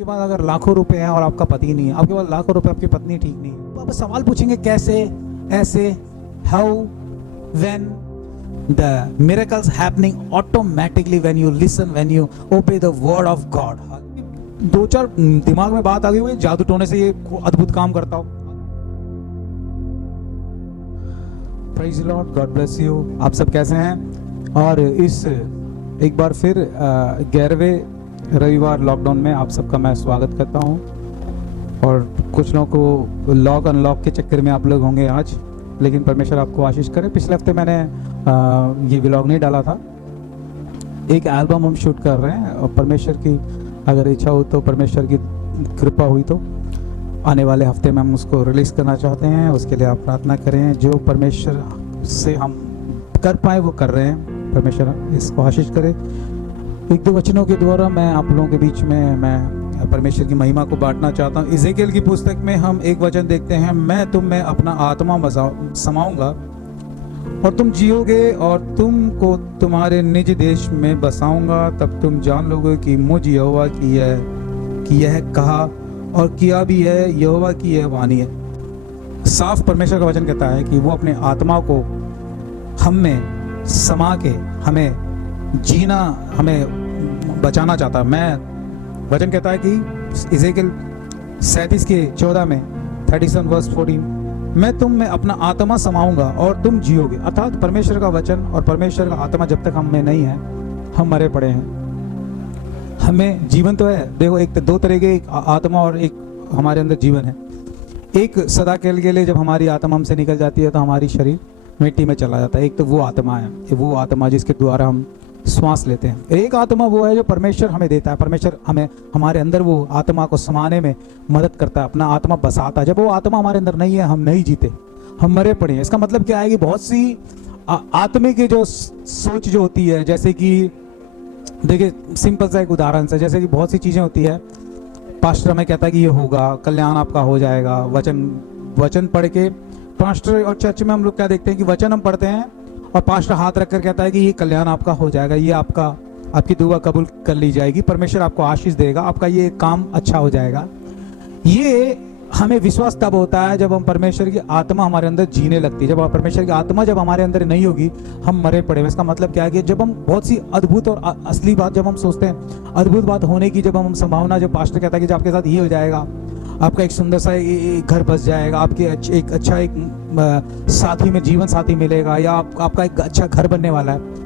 आपके पास अगर लाखों रुपए हैं और आपका पति नहीं है, आपके पास लाखों रुपए, आपकी पत्नी ठीक नहीं है, तो आप सवाल पूछेंगे कैसे, ऐसे, how, when. The miracles happening automatically when you listen, when you obey the word of God. दो चार दिमाग में बात आ गई हुई, जादू टोने से ये अद्भुत काम करता हो। Praise the Lord, God bless you. आप सब कैसे हैं? और इस एक बार फिर 11वें रविवार लॉकडाउन में आप सबका मैं स्वागत करता हूं। और कुछ लोगों को लॉक अनलॉक के चक्कर में आप लोग होंगे आज, लेकिन परमेश्वर आपको आशीष करे। पिछले हफ्ते मैंने ये व्लॉग नहीं डाला था। एक एल्बम हम शूट कर रहे हैं और परमेश्वर की अगर इच्छा हो तो, परमेश्वर की कृपा हुई तो आने वाले हफ्ते में हम उसको रिलीज़ करना चाहते हैं। उसके लिए आप प्रार्थना करें। जो परमेश्वर से हम कर पाए वो कर रहे हैं। परमेश्वर इसको आशीष करे। एक दो वचनों के द्वारा मैं आप लोगों के बीच में मैं परमेश्वर की महिमा को बांटना चाहता हूँ। इज़ेकिएल की पुस्तक में हम एक वचन देखते हैं, मैं तुम में अपना आत्मा समाऊंगा और तुम जियोगे और तुमको तुम्हारे निज देश में बसाऊंगा। तब तुम जान लोगे कि मुझ यहोवा की यह कहा और किया भी है, यहोवा की यह वाणी है। साफ परमेश्वर का वचन कहता है कि वो अपने आत्मा को हम में समा के हमें जीना, हमें बचाना चाहता है। मैं वचन कहता है कि इज़ेकिएल 37:14 में 37:14, मैं तुम में अपना आत्मा समाऊंगा और तुम जियोगे। अर्थात परमेश्वर का वचन और परमेश्वर का आत्मा जब तक हम में नहीं है, हम मरे पड़े हैं। हमें जीवन तो है, देखो एक दो तरह के, एक आत्मा और एक हमारे अंदर जीवन है। एक सदा के लिए जब हमारी आत्मा हमसे निकल जाती है तो हमारी शरीर मिट्टी में चला जाता है। एक तो वो आत्मा है, वो आत्मा जिसके द्वारा हम श्वास लेते हैं। एक आत्मा वो है जो परमेश्वर हमें देता है। परमेश्वर हमें हमारे अंदर वो आत्मा को समाने में मदद करता है, अपना आत्मा बसाता है। जब वो आत्मा हमारे अंदर नहीं है, हम नहीं जीते, हम मरे पड़े हैं। इसका मतलब क्या है कि बहुत सी आत्मिक की जो सोच जो होती है, जैसे कि देखिए सिंपल सा एक उदाहरण से, जैसे कि बहुत सी चीज़ें होती है। पास्टर हमें कहता है कि ये होगा, कल्याण आपका हो जाएगा। वचन पढ़ के पास्टर और चर्च में हम लोग क्या देखते हैं कि वचन हम पढ़ते हैं और पास्टर हाथ रखकर कहता है कि ये कल्याण आपका हो जाएगा, ये आपकी दुआ कबूल कर ली जाएगी, परमेश्वर आपको आशीष देगा, आपका ये काम अच्छा हो जाएगा। ये हमें विश्वास तब होता है जब हम परमेश्वर की आत्मा हमारे अंदर जीने लगती है। जब परमेश्वर की आत्मा जब हमारे अंदर नहीं होगी, हम मरे पड़े। इसका मतलब क्या है कि जब हम बहुत सी अद्भुत और असली बात जब हम सोचते हैं, अद्भुत बात होने की जब हम संभावना, जब पास्टर कहता है कि जब आपके साथ ये हो जाएगा, आपका एक सुंदर सा एक घर बस जाएगा, आपके एक अच्छा एक साथी में जीवन साथी मिलेगा, या आपका एक अच्छा घर बनने वाला है।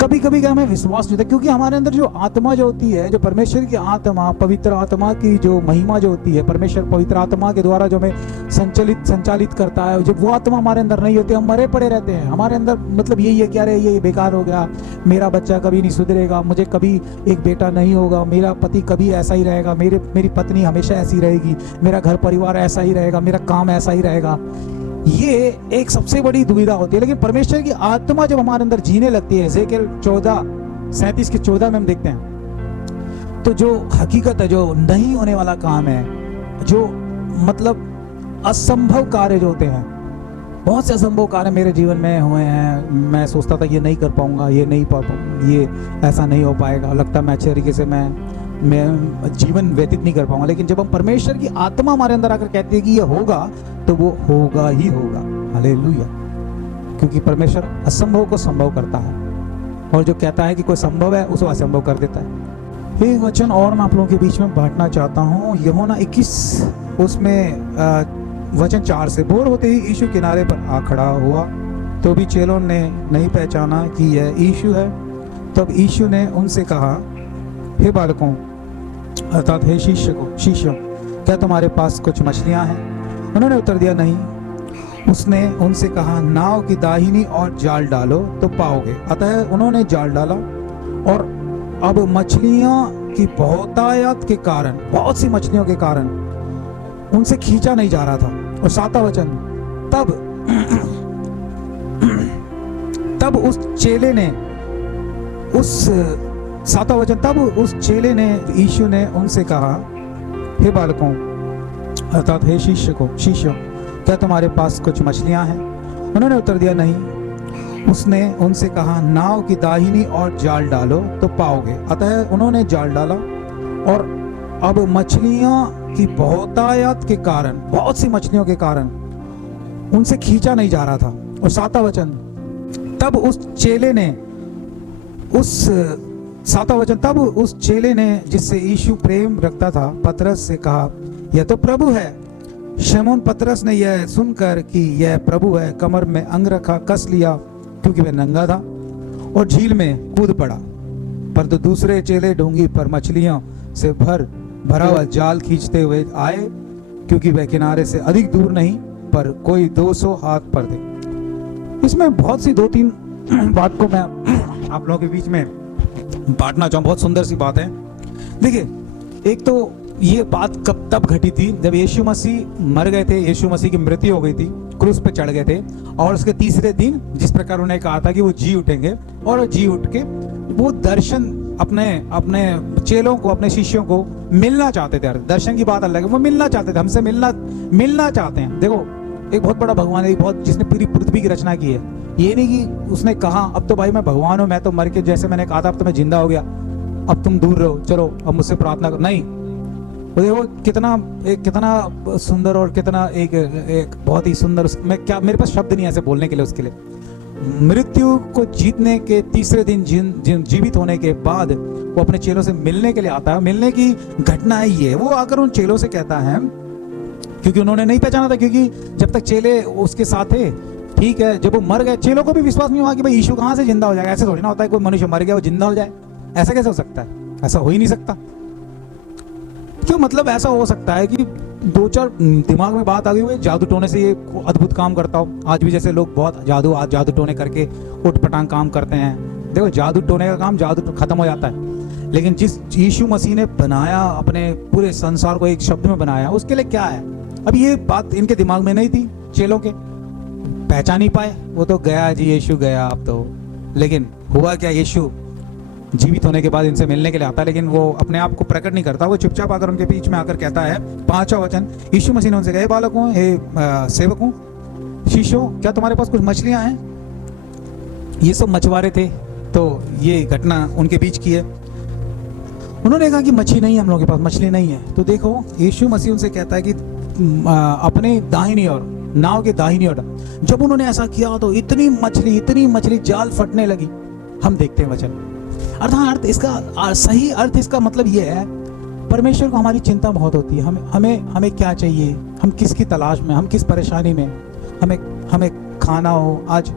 कभी कभी क्या हमें विश्वास नहीं होता, क्योंकि हमारे अंदर जो आत्मा जो होती है, जो परमेश्वर की आत्मा, पवित्र आत्मा की जो महिमा जो होती है, परमेश्वर पवित्र आत्मा के द्वारा जो हमें संचालित करता है, जब वो आत्मा हमारे अंदर नहीं होती, हम मरे पड़े रहते हैं। हमारे अंदर मतलब यही है कि अरे ये बेकार हो गया, मेरा बच्चा कभी नहीं सुधरेगा, मुझे कभी एक बेटा नहीं होगा, मेरा पति कभी ऐसा ही रहेगा, मेरी पत्नी हमेशा ऐसी रहेगी, मेरा घर परिवार ऐसा ही रहेगा, मेरा काम ऐसा ही रहेगा। ये एक सबसे बड़ी दुविधा होती है। लेकिन परमेश्वर की आत्मा जब हमारे अंदर जीने लगती है, इज़ेकिएल 37:14 में हम देखते हैं, तो जो हकीकत है, जो नहीं होने वाला काम है, जो मतलब असंभव कार्य जो होते हैं, बहुत से असंभव कार्य मेरे जीवन में हुए हैं। मैं सोचता था ये नहीं कर पाऊंगा, ये नहीं पा पाऊंगा, ये ऐसा नहीं हो पाएगा, लगता मैं अच्छे तरीके से मैं जीवन व्यतीत नहीं कर पाऊंगा। लेकिन जब हम परमेश्वर की आत्मा हमारे अंदर आकर कहती है कि ये होगा, तो वो होगा ही होगा। हालेलुया। क्योंकि परमेश्वर असंभव को संभव करता है, और जो कहता है कि कोई संभव है उसको असंभव कर देता है। एक वचन और मैं आप लोगों के बीच में बांटना चाहता हूँ। यूहन्ना 21 उसमें वचन 4 से, भोर होते ही यीशु किनारे पर आ खड़ा हुआ, तो भी चेलों ने नहीं पहचाना कि यह यीशु है। तब यीशु ने उनसे कहा, हे बालकों, अर्थात हे शिष्यों, क्या तुम्हारे पास कुछ मछलियां हैं? उन्होंने उत्तर दिया, नहीं। उसने उनसे कहा, नाव की दाहिनी और जाल डालो तो पाओगे। अतः उन्होंने जाल डाला, और अब मछलियां की बहुतायत के कारण, बहुत सी मछलियों के कारण उनसे खींचा नहीं जा रहा था। और 7वां वचन, तब उस चेले ने चेले ने यीशु ने उनसे कहा, हे बालकों, अर्थात हे शिष्यों, क्या तुम्हारे पास कुछ मछलियां हैं? उन्होंने उत्तर दिया, नहीं। उसने उनसे कहा, नाव की दाहिनी और जाल डालो तो पाओगे। अतः उन्होंने जाल डाला, और अब मछलियां की बहुतायत के कारण, बहुत सी मछलियों के कारण उनसे खींचा नहीं जा रहा था। और 7वां वचन, तब उस चेले ने जिससे यीशु प्रेम रखता था पतरस से कहा, यह तो प्रभु है। शमौन पतरस ने यह सुनकर कि यह प्रभु है कमर में अंगरखा कस लिया, क्योंकि वह नंगा था, और झील में कूद पड़ा। परंतु दूसरे चेले डोंगी पर मछलियों से भरा हुआ जाल खींचते हुए आए, क्योंकि वह किनारे से अधिक दूर नहीं पर कोई 200 हाथ पर थे। इसमें बहुत सी 2-3 बात को मैं आप लोगों के बीच में बांटना चाहूँ। बहुत सुंदर सी बात है। देखिए, एक तो ये बात कब तब घटी थी जब यीशु मसीह मर गए थे, यीशु मसीह की मृत्यु हो गई थी, क्रूस पे चढ़ गए थे, और उसके तीसरे दिन जिस प्रकार उन्होंने कहा था कि वो जी उठेंगे, और जी उठ के वो दर्शन अपने चेलों को, अपने शिष्यों को मिलना चाहते थे। दर्शन की बात अलग है, वो मिलना चाहते थे, हमसे मिलना चाहते हैं। देखो, एक बहुत बड़ा भगवान है, बहुत जिसने पूरी पृथ्वी की रचना की है। ये नहीं कि उसने कहा अब तो भाई मैं भगवान हूं, मैं तो मर के, जैसे मैंने कहा था अब तो मैं जिंदा हो गया, अब तुम दूर रहो, चलो अब मुझसे प्रार्थना करो। नहीं, वो देखो कितना सुंदर, और कितना एक बहुत ही सुंदर, मेरे पास शब्द नहीं है ऐसे बोलने के लिए उसके लिए। मृत्यु को जीतने के तीसरे दिन जीवित होने के बाद वो अपने चेलों से मिलने के लिए आता है। मिलने की घटना है ये। वो आकर उन चेलों से कहता है, क्योंकि उन्होंने नहीं पहचाना था, क्योंकि जब तक चेले उसके साथ थे, ठीक है, जब वो मर गए, चेलों को भी विश्वास नहीं हुआ कि भाई यीशु कहाँ से जिंदा हो जाएगा। ऐसे थोड़ी ना होता है, कोई मनुष्य मर गया वो जिंदा हो जाए, ऐसा कैसे हो सकता है? ऐसा हो ही नहीं सकता। क्यों? मतलब ऐसा हो सकता है कि 2-4 दिमाग में बात आ गई हुई, जादू टोने से ये अद्भुत काम करता हो। आज भी जैसे लोग बहुत जादू टोने करके उठपटांग काम करते हैं। देखो, जादू टोने का काम जादू खत्म हो जाता है, लेकिन जिस यीशु मसीह ने बनाया, अपने पूरे संसार को एक शब्द में बनाया, उसके लिए क्या है? अब ये बात इनके दिमाग में नहीं थी, चेलों के पहचान नहीं पाए। वो तो गया जी, यीशु गया अब तो। लेकिन हुआ क्या? यीशु जीवित होने के बाद इनसे मिलने के लिए आता है, लेकिन वो अपने आप को प्रकट नहीं करता। वो चुपचाप आकर उनके बीच में आकर कहता है, 5वां वचन, यीशु मसीह ने उनसे कहा, हे बालकों, हे सेवकों, शिष्यों, क्या तुम्हारे पास कुछ मछलियां हैं? ये सब मछुआरे थे, तो ये घटना उनके बीच की है। उन्होंने कहा कि मछली नहीं है, हम लोगों के पास मछली नहीं है। तो देखो, यीशु मसीह उनसे कहता है कि अपने दाहिनी ओर, नाव के दाहिनी ओर। जब उन्होंने ऐसा किया तो इतनी मछली जाल फटने लगी। हम देखते हैं वचन, अर्थ इसका सही अर्थ, इसका मतलब ये है, परमेश्वर को हमारी चिंता बहुत होती है। हमें क्या चाहिए, हम किसकी तलाश में, हम किस परेशानी में, हमें खाना हो, आज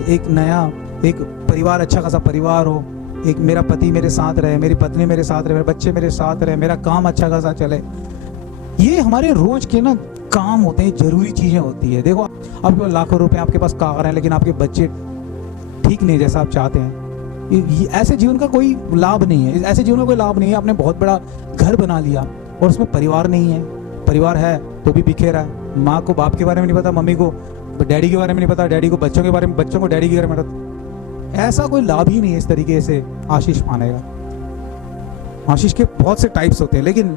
एक परिवार, अच्छा खासा परिवार हो, एक मेरा पति मेरे साथ रहे, मेरी पत्नी मेरे साथ रहे, मेरे बच्चे मेरे साथ रहे, मेरा काम अच्छा खासा चले। ये हमारे रोज के ना काम होते हैं, जरूरी चीजें होती है। देखो, आपके लाखों रुपए आपके पास कार है, लेकिन आपके बच्चे ठीक नहीं जैसा आप चाहते हैं, ऐसे जीवन का कोई लाभ नहीं है। ऐसे जीवन का कोई लाभ नहीं है। आपने बहुत बड़ा घर बना लिया और उसमें परिवार नहीं है, परिवार है तो भी बिखेरा है। माँ को बाप के बारे में नहीं पता, मम्मी को डैडी के बारे में नहीं पता, डैडी को बच्चों के बारे में, बच्चों को डैडी के बारे में पता। ऐसा कोई लाभ ही नहीं है इस तरीके से आशीष मानेगा। आशीष के बहुत से टाइप्स होते हैं, लेकिन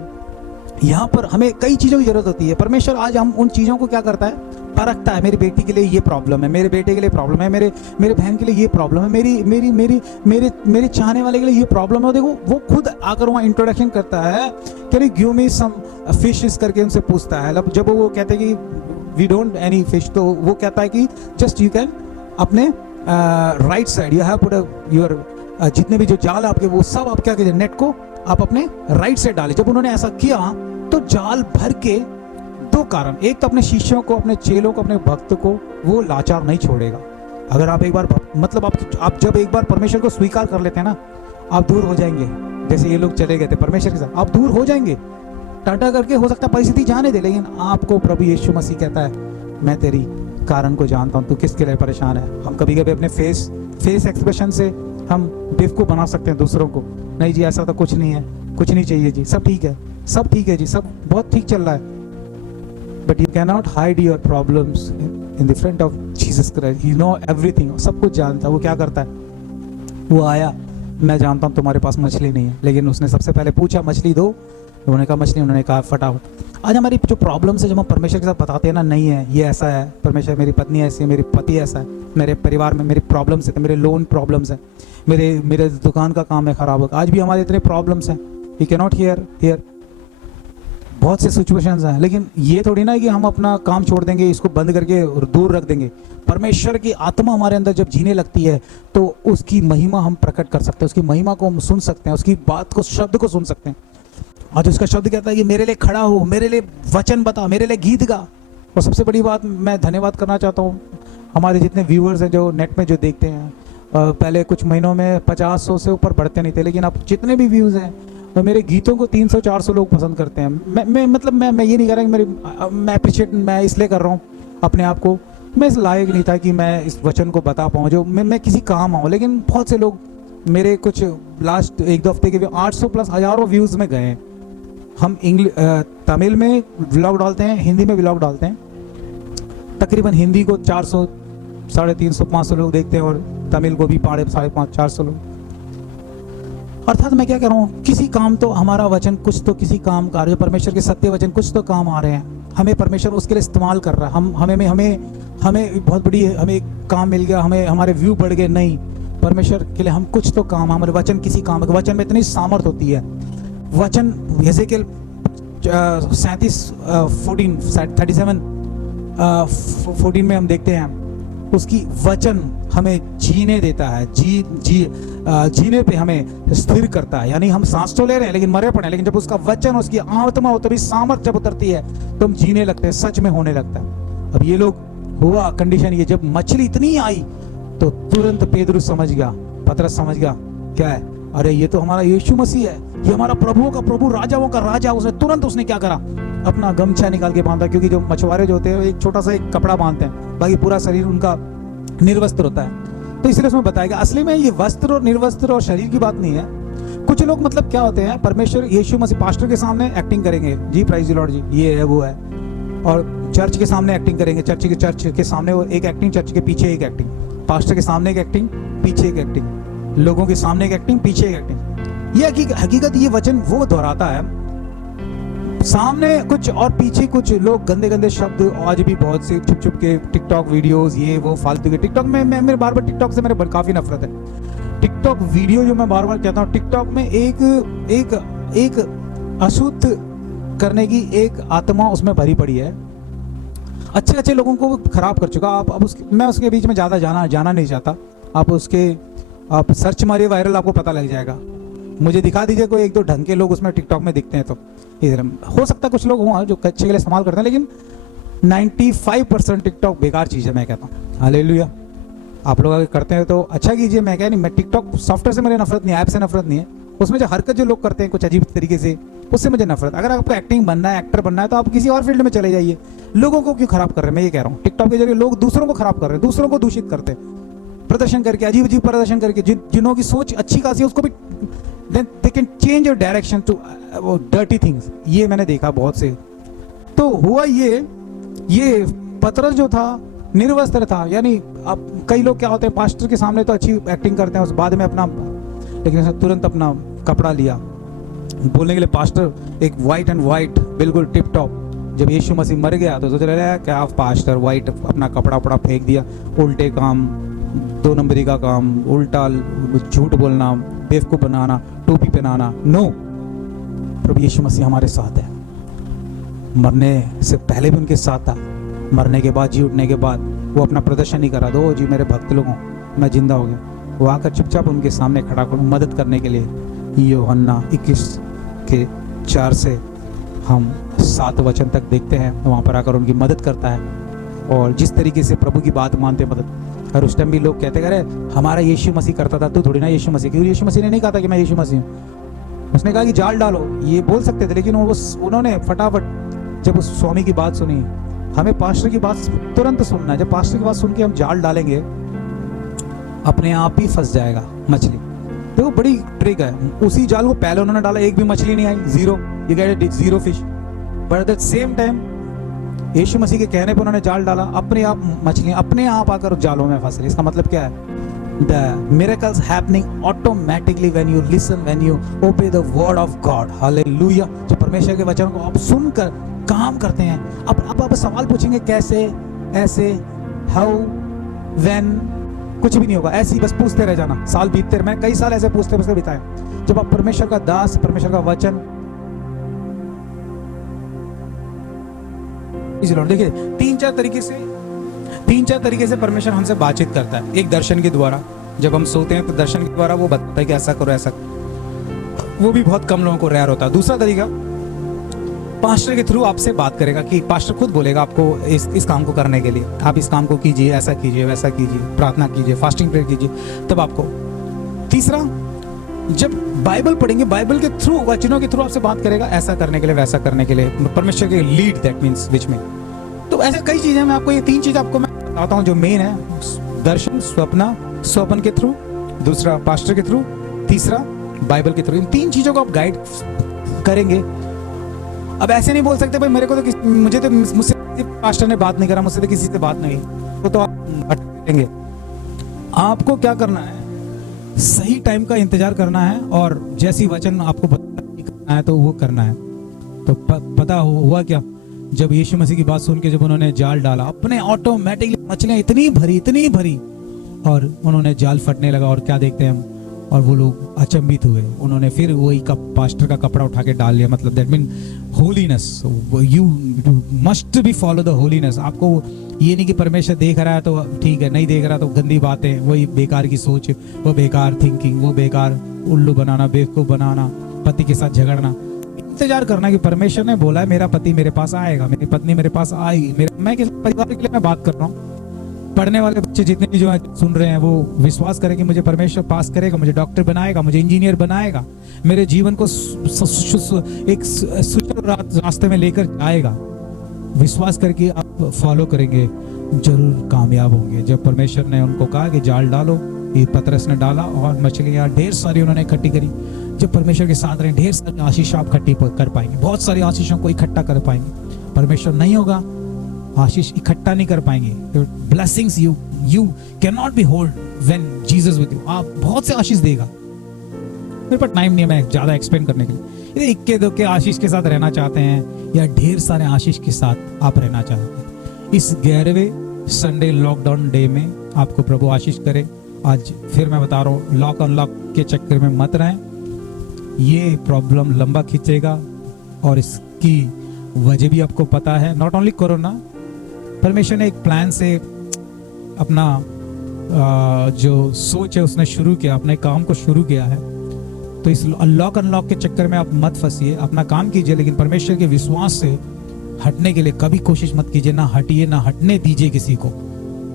यहाँ पर हमें कई चीज़ों की जरूरत होती है। परमेश्वर आज हम उन चीज़ों को क्या करता है, परखता है। मेरी बेटी के लिए ये प्रॉब्लम है, मेरे बेटे के लिए प्रॉब्लम है, मेरे बहन के लिए ये प्रॉब्लम है, मेरे चाहने वाले के लिए ये प्रॉब्लम है। देखो, वो खुद आकर वहाँ इंट्रोडक्शन करता है, can you give me some fishes करके उनसे पूछता है। जब वो कहते हैं कि वी डोंट एनी फिश, तो वो कहता है कि जस्ट यू कैन अपने right side, you have put your, जितने भी जो जाल आपके, वो सब आप क्या कीजिए, नेट को आप अपने राइट साइड डालें। जब उन्होंने ऐसा किया तो जाल भर के, 2 कारण, एक तो अपने शिष्यों को, अपने चेलों को, अपने भक्त को वो लाचार नहीं छोड़ेगा। अगर आप एक बार, मतलब आप जब एक बार परमेश्वर को स्वीकार कर लेते हैं ना, आप दूर हो जाएंगे। जैसे ये लोग चले गए थे परमेश्वर के साथ, आप दूर हो जाएंगे, टाटा करके। हो सकता है परिस्थिति जाने दे, लेकिन आपको प्रभु यीशु मसीह कहता है, मैं तेरी कारण को जानता हूँ, तू किसके लिए परेशान है। हम कभी कभी अपने फेस एक्सप्रेशन से हम बेवकूफ बना सकते हैं दूसरों को, नहीं जी ऐसा तो कुछ नहीं है, कुछ नहीं चाहिए जी, सब ठीक है, सब ठीक है जी, सब बहुत ठीक चल रहा है। But you can not hide your problems in the front of Jesus Christ. He know everything, सब कुछ जानता है। वो क्या करता है, वो आया, मैं जानता हूँ तुम्हारे पास मछली नहीं है, लेकिन उसने सबसे पहले पूछा मछली दो, उन्होंने कहा मछली, उन्होंने कहा फटाफट। आज हमारी जो प्रॉब्लम्स है, जब हम परमेश्वर के साथ बताते हैं ना, नहीं है, ये ऐसा है परमेश्वर, मेरी पत्नी ऐसी है, मेरी पति ऐसा है, मेरे परिवार में मेरी प्रॉब्लम्स है, मेरे लोन प्रॉब्लम्स है, मेरे दुकान का काम है खराब होगा। आज भी हमारे इतने प्रॉब्लम्स हैं, वी कैन नॉट हियर बहुत से सिचुएशंस हैं, लेकिन ये थोड़ी ना कि हम अपना काम छोड़ देंगे, इसको बंद करके दूर रख देंगे। परमेश्वर की आत्मा हमारे अंदर जब जीने लगती है तो उसकी महिमा हम प्रकट कर सकते हैं, उसकी महिमा को हम सुन सकते हैं, उसकी बात को, शब्द को सुन सकते हैं। आज उसका शब्द कहता है कि मेरे लिए खड़ा हो, मेरे लिए वचन बता, मेरे लिए गीत गा। और सबसे बड़ी बात, मैं धन्यवाद करना चाहता हूँ हमारे जितने व्यूअर्स हैं जो नेट में जो देखते हैं। पहले कुछ महीनों में 50-100 से ऊपर बढ़ते नहीं थे, लेकिन अब जितने भी व्यूज़ हैं, तो मेरे गीतों को 300-400 लोग पसंद करते हैं। मैं ये नहीं कर रहा कि मैं अप्रिशिएट मैं इसलिए कर रहा हूँ अपने आप को, मैं इस लायक नहीं था कि मैं इस वचन को बता पाऊँ जो मैं किसी काम आऊँ, लेकिन बहुत से लोग मेरे कुछ लास्ट 1-2 हफ्ते के 800+ हज़ारों व्यूज़ में गए हैं। हम तमिल में व्लॉग डालते हैं, हिंदी में व्लॉग डालते हैं। तकरीबन हिंदी को 400, 350, 500 लोग देखते हैं और तमिल को भी 550-400 लोग। अर्थात मैं क्या कह रहा हूँ, किसी काम तो हमारा वचन कुछ तो, किसी काम कार्य परमेश्वर के सत्य वचन कुछ तो काम आ रहे हैं, हमें परमेश्वर उसके लिए इस्तेमाल कर रहा है। हमें बहुत बड़ी, हमें एक काम मिल गया, हमें हमारे व्यू बढ़ गए, नहीं, परमेश्वर के लिए हम कुछ तो काम, हमारे वचन किसी काम, वचन में इतनी सामर्थ होती है। वचन हेजेकिएल 37:14 में हम देखते हैं, उसकी वचन हमें जीने देता है, जीने पे हमें स्थिर करता है। यानी हम सांस तो ले रहे हैं लेकिन मरे पड़े हैं, लेकिन जब उसका वचन, उसकी आत्मा उतरी, सामर्थ जब उतरती है तो हम जीने लगते हैं, सच में होने लगता है। अब ये लोग हुआ कंडीशन ये, जब मछली इतनी आई तो तुरंत पेदरुस समझ गया, पतरस समझ गया, क्या है, अरे ये तो हमारा यीशु मसीह है, ये हमारा प्रभुओं का प्रभु, राजाओं का राजा। उसने क्या करा, अपना गमछा निकाल के बांधा, क्योंकि जो मछुआरे जो होते हैं एक छोटा सा एक कपड़ा बांधते हैं, बाकी पूरा शरीर उनका निर्वस्त्र होता है। तो इसलिए उसमें बताया गया, असली में ये वस्त्र और निर्वस्त्र और शरीर की बात नहीं है। कुछ लोग मतलब क्या होते हैं, परमेश्वर यीशु मसीह पास्टर के सामने एक्टिंग करेंगे, जी प्राइज द लॉर्ड जी, ये है वो है, और चर्च के सामने एक्टिंग करेंगे, चर्च के सामने वो एक एक्टिंग, चर्च के पीछे एक एक्टिंग, पास्टर के सामने एक एक्टिंग, पीछे एक एक्टिंग, लोगों के सामने एक एक्टिंग, पीछे एक एक्टिंग। ये हकीकत, ये वचन वो दोहराता है, सामने कुछ और पीछे कुछ। लोग गंदे गंदे शब्द आज भी बहुत से छुप छुप के टिकटॉक वीडियोस, ये वो फालतू के टिकटॉक में, मैं मेरे बार बार टिकटॉक से मेरे काफी नफरत है। टिकटॉक वीडियो जो मैं बार बार कहता हूँ, टिकटॉक में एक अशुद्ध करने की एक आत्मा उसमें भरी पड़ी है, अच्छे लोगों को खराब कर चुका। अब मैं उसके बीच में ज्यादा जाना नहीं चाहता। आप सर्च मारिए वायरल, आपको पता लग जाएगा। मुझे दिखा दीजिए कोई 1-2 ढंग के लोग उसमें टिकटॉक में दिखते हैं, तो इधर हो सकता है कुछ लोग हों जो अच्छे के लिए इस्तेमाल करते हैं, लेकिन 95% टिकटॉक बेकार चीज़ है, मैं कहता हूँ। हालेलुया। आप लोग अगर करते हैं तो अच्छा कीजिए, मैं क्या नहीं, मैं टिकटॉक सॉफ्टवेयर से मेरे नफरत नहीं है, ऐप से नफरत नहीं है, उसमें जो हरकत जो लोग करते हैं कुछ अजीब तरीके से, उससे मुझे नफरत। अगर आपको एक्टिंग बनना है, एक्टर बनना है, तो आप किसी और फील्ड में चले जाइए। लोगों को क्यों खराब कर रहे हैं, मैं ये कह रहा हूँ। टिकटॉक के जरिए लोग दूसरों को खराब कर रहे हैं, दूसरों को दूषित करते हैं, प्रदर्शन करके, अजीब प्रदर्शन करके। जिन्हों की सोच अच्छी खासी है उसको भी they can change your direction to dirty things। ये मैंने देखा बहुत से। तो हुआ ये पतरस जो था निर्वस्त्र था, यानी अब कई लोग क्या होते हैं, पास्टर के सामने तो अच्छी एक्टिंग करते हैं, उस बाद में अपना, लेकिन उसने तुरंत अपना कपड़ा लिया बोलने के लिए। पास्टर एक वाइट एंड वाइट बिल्कुल टिप टॉप, जब यीशु मसीह मर गया तो सोच रहा है क्या पास्टर वाइट, अपना कपड़ा फेंक दिया, उल्टे काम, 2 नंबरी का काम, उल्टा झूठ बोलना, बेवकूफ बनाना, टोपी पहनाना। नो, प्रभु यीशु मसीह हमारे साथ है। मरने से पहले भी उनके साथ था, मरने के बाद, जी उठने के बाद वो अपना प्रदर्शन नहीं करा, दो जी मेरे भक्त लोगों मैं जिंदा हो गया। वो आकर चुपचाप उनके सामने खड़ा कर मदद करने के लिए। यूहन्ना 21:4 से हम 7 वचन तक देखते हैं, वहाँ पर आकर उनकी मदद करता है। और जिस तरीके से प्रभु की बात मानते मदद, और उस टाइम भी लोग कहते करे हमारा यीशु मसीह करता था, तू थोड़ी ना यीशु मसीह। क्योंकि यीशु मसीह ने नहीं कहा था कि मैं यीशु मसीह हूँ, उसने कहा कि जाल डालो, ये बोल सकते थे, लेकिन उन्होंने फटाफट जब उस स्वामी की बात सुनी। हमें पास्टर की बात तुरंत सुनना है। जब पास्टर की बात सुन के हम जाल डालेंगे, अपने आप ही फंस जाएगा मछली। देखो बड़ी ट्रिक है, उसी जाल को पहले उन्होंने डाला, एक भी मछली नहीं आई, zero, you get it, zero fish. But at the same time यीशु मसीह के कहने पर उन्होंने जाल डाला, अपने आप मछलियां अपने आप आकर जालों में फंस रही। इसका मतलब क्या है? The miracles happening automatically when you listen, when you obey the word of God. Hallelujah. जो परमेश्वर के वचन को आप सुनकर काम करते हैं। अब आप सवाल पूछेंगे कैसे, ऐसे, how, when, कुछ भी नहीं होगा, ऐसे ही बस पूछते रह जाना, साल बीतते रहे। मैं कई साल ऐसे पूछते पूछते बिताए। जब आप परमेश्वर का दास, परमेश्वर का वचन देखिए तीन चार तरीके से परमेश्वर हमसे बातचीत करता है। एक दर्शन के द्वारा, जब हम सोते हैं तो दर्शन के द्वारा वो बताता है कि ऐसा करो ऐसा करो। वो भी बहुत कम लोगों को रेयर होता है। दूसरा तरीका, पास्टर के थ्रू आपसे बात करेगा कि पास्टर खुद बोलेगा आपको इस काम को करने के लिए, आप इस काम को कीजिए, ऐसा कीजिए, वैसा कीजिए, प्रार्थना कीजिए, फास्टिंग प्रेयर कीजिए, तब आपको। तीसरा, जब बाइबल पढ़ेंगे, बाइबल के थ्रू, वचनों के थ्रू आपसे बात करेगा ऐसा करने के लिए, वैसा करने के लिए, परमेश्वर के लीड, दैट मींस बीच में। तो ऐसे कई चीजें, मैं आपको ये तीन चीज आपको मैं बताता हूँ जो मेन है। दर्शन, स्वप्न के थ्रू, दूसरा पास्टर के थ्रू, तीसरा बाइबल के थ्रू। इन तीन चीजों को आप गाइड करेंगे। अब ऐसे नहीं बोल सकते भाई मेरे को तो मुझसे पास्टर ने बात नहीं करा, मुझसे तो किसी से बात नहीं, तो आप अटकेंगे। आपको क्या करना है, सही टाइम का इंतजार करना है, और जैसी वचन आपको करना है तो वो करना है। तो पता हुआ क्या, जब यीशु मसीह की बात सुन के जब उन्होंने जाल डाला, अपने ऑटोमेटिकली मछलियां इतनी भरी, और उन्होंने जाल फटने लगा, और क्या देखते हैं हम, और वो लोग अचंभित हुए। उन्होंने फिर वही पास्टर का कपड़ा उठा के डाल लिया। मतलब that mean holiness, you must be follow the holiness. आपको ये नहीं कि परमेश्वर देख रहा है तो ठीक है, नहीं देख रहा तो गंदी बातें, वही बेकार की सोच, वो बेकार थिंकिंग, वो बेकार उल्लू बनाना, बेवकूफ बनाना, पति के साथ झगड़ना। इंतजार करना कि परमेश्वर ने बोला है मेरा पति मेरे पास आएगा, मेरी पत्नी मेरे पास आएगी। मैं किस परिवार के लिए मैं बात कर रहा हूँ। पढ़ने वाले बच्चे जितने भी जो सुन रहे हैं वो विश्वास करें कि मुझे परमेश्वर पास करेगा, मुझे डॉक्टर बनाएगा, मुझे इंजीनियर बनाएगा, मेरे जीवन को एक सुचारू रास्ते में लेकर जाएगा। विश्वास करके आप फॉलो करेंगे, जरूर कामयाब होंगे। जब परमेश्वर ने उनको कहा कि जाल डालो, ये पतरस ने डाला और मछलियां ढेर सारी उन्होंने इकट्ठी करी। जब परमेश्वर के साथ रहे, ढेर सारी आशीष आप इकट्ठी कर पाएंगे, बहुत सारी आशीषों को इकट्ठा कर पाएंगे। परमेश्वर नहीं होगा, आशीष इकट्ठा नहीं कर पाएंगे। Blessings you can not be hold when Jesus with you. आप बहुत से आशीष देगा। मेरे पास टाइम नहीं है मैं ज्यादा एक्सप्लेन करने के लिए। ये इक्के दुक्के आशीष के साथ रहना चाहते हैं या ढेर सारे आशीष के साथ आप रहना चाहते हैं, इस 11वें संडे लॉकडाउन डे में आपको प्रभु आशीष करे। आज फिर मैं बता रहा हूँ, लॉक अनलॉक के चक्कर में मत रहें। ये प्रॉब्लम लंबा खींचेगा और इसकी वजह भी आपको पता है। नॉट ओनली कोरोना, परमेश्वर ने एक प्लान से अपना जो सोच है उसने शुरू किया, अपने काम को शुरू किया है। तो इस लॉक अनलॉक के चक्कर में आप मत फंसिए, अपना काम कीजिए, लेकिन परमेश्वर के विश्वास से हटने के लिए कभी कोशिश मत कीजिए, ना हटिए, ना हटने दीजिए किसी को।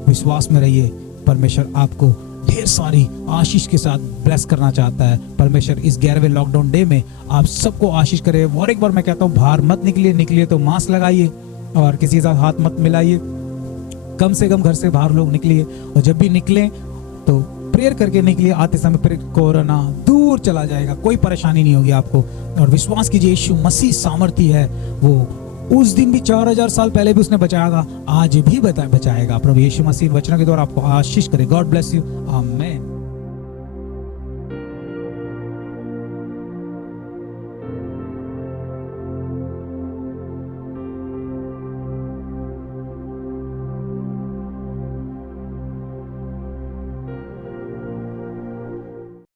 विश्वास में रहिए, परमेश्वर आपको ढेर सारी आशीष के साथ ब्लेस करना चाहता है। परमेश्वर इस 11वें लॉकडाउन डे में आप सबको आशीष करे। और एक बार मैं कहता हूँ, बाहर मत निकलिए तो मास्क लगाइए और किसी के साथ हाथ मत मिलाइए। कम से कम घर से बाहर लोग निकलिए, और जब भी निकलें तो प्रेयर करके निकलिए। आते समय फिर कोरोना दूर चला जाएगा, कोई परेशानी नहीं होगी आपको। और विश्वास कीजिए, यीशु मसीह सामर्थी है। वो उस दिन भी 4000 साल पहले भी उसने बचाया था, आज भी बचाएगा। प्रभु यीशु मसीह वचनों के द्वारा आपको आशीष करे। God bless you, amen.